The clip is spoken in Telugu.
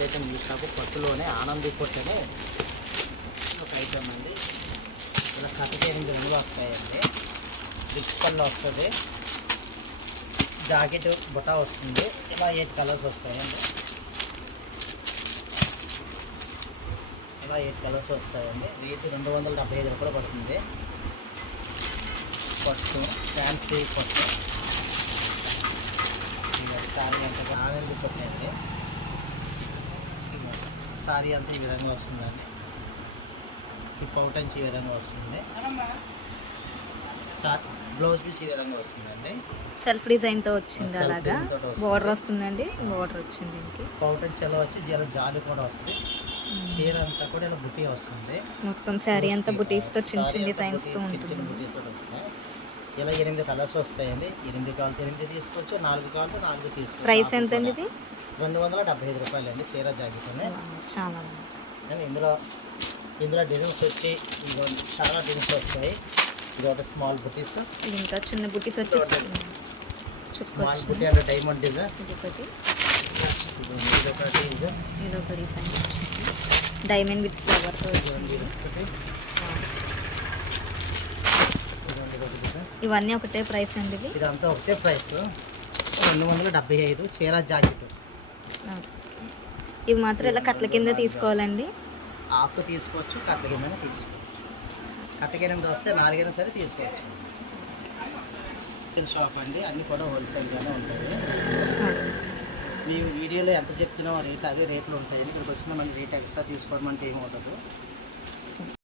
నెక్స్ట్ ఐటమ్ పట్టులోనే ఆనంది కొట్టనే ఒక ఐటమ్ అండి. ఇలా కథ ఎనిమిది రెండు వస్తాయండి. రిచ్ పళ్ళు వస్తుంది. జాకెట్ బుటా వస్తుంది. ఇలా ఎయిట్ కలర్స్ వస్తాయండి. ఇలా ఎయిట్ కలర్స్ వస్తాయండి. రేటు రెండు వందల డెబ్బై ఐదు రూపాయలు పడుతుంది. పట్టు ఫ్యాన్సీ పట్టు. సారీ ఆనంది పట్టండి సారీ అంతా ఈ విధంగా వస్తుందండి. ఈ పౌటన్స్ ఈ విధంగా వస్తుంది. బ్లౌజ్ పీస్ ఈ విధంగా వస్తుందండి. సెల్ఫ్ డిజైన్తో వచ్చింది అలాగా. బార్డర్ వస్తుందండి బార్డర్ వచ్చింది దీనికి. పౌటన్స్ ఎలా వచ్చి ఇలా జాలి కూడా వస్తుంది. చీర అంతా కూడా ఇలా బుటీ వస్తుంది. మొత్తం శారీ అంతా బుటీస్తో చిన్న చిన్న డిజైన్స్తో ఉంటుంది. వస్తాయి ఇలా ఎనిమిది కలర్స్ వస్తాయండి. ఎనిమిది కావాలితే ఎనిమిది తీసుకోవచ్చు నాలుగు కావాలితే నాలుగు తీసుకోవచ్చు. ప్రైస్ ఎంత అండి. ఇది? రెండు వందల డెబ్బై ఐదు రూపాయలు అండి చీర జాకెట్ చాలా. ఇందులో ఇందులో డిజైన్స్ వచ్చి చాలా డిజైన్స్ వస్తాయి. ఇది ఒక స్మాల్ బుటీస్ ఇంకా చిన్న బుటీస్ వచ్చి స్మాల్ బుటీ అంటే డైమండ్ డిజైన్ ఒకటి డిజైన్ డైమండ్ విత్ ఫ్లవర్ ఇవన్నీ ఒకటే ప్రైస్ అండి ఇది? ఇదంతా ఒకటే ప్రైస్ రెండు వందల డెబ్బై ఐదు చీర జాకెట్. ఇవి మాత్రం ఇలా కట్ల కింద తీసుకోవాలండి. ఆకు తీసుకోవచ్చు కట్ల కింద తీసుకోవచ్చు. కట్టకి ఎనిమిది వస్తే నాలుగైనా సరే తీసుకోవచ్చు. హోల్సేల్ షాప్ అండి అన్నీ కూడా హోల్సేల్గానే ఉంటాయి. మేము వీడియోలో ఎంత చెప్తున్నామో రేట్ అదే రేట్లు ఉంటాయి ఇక్కడికి వచ్చిన మనకి రేట్ ఎక్స్ట్రా తీసుకోవడం అంటే ఏమవుతుంది? ఉండదు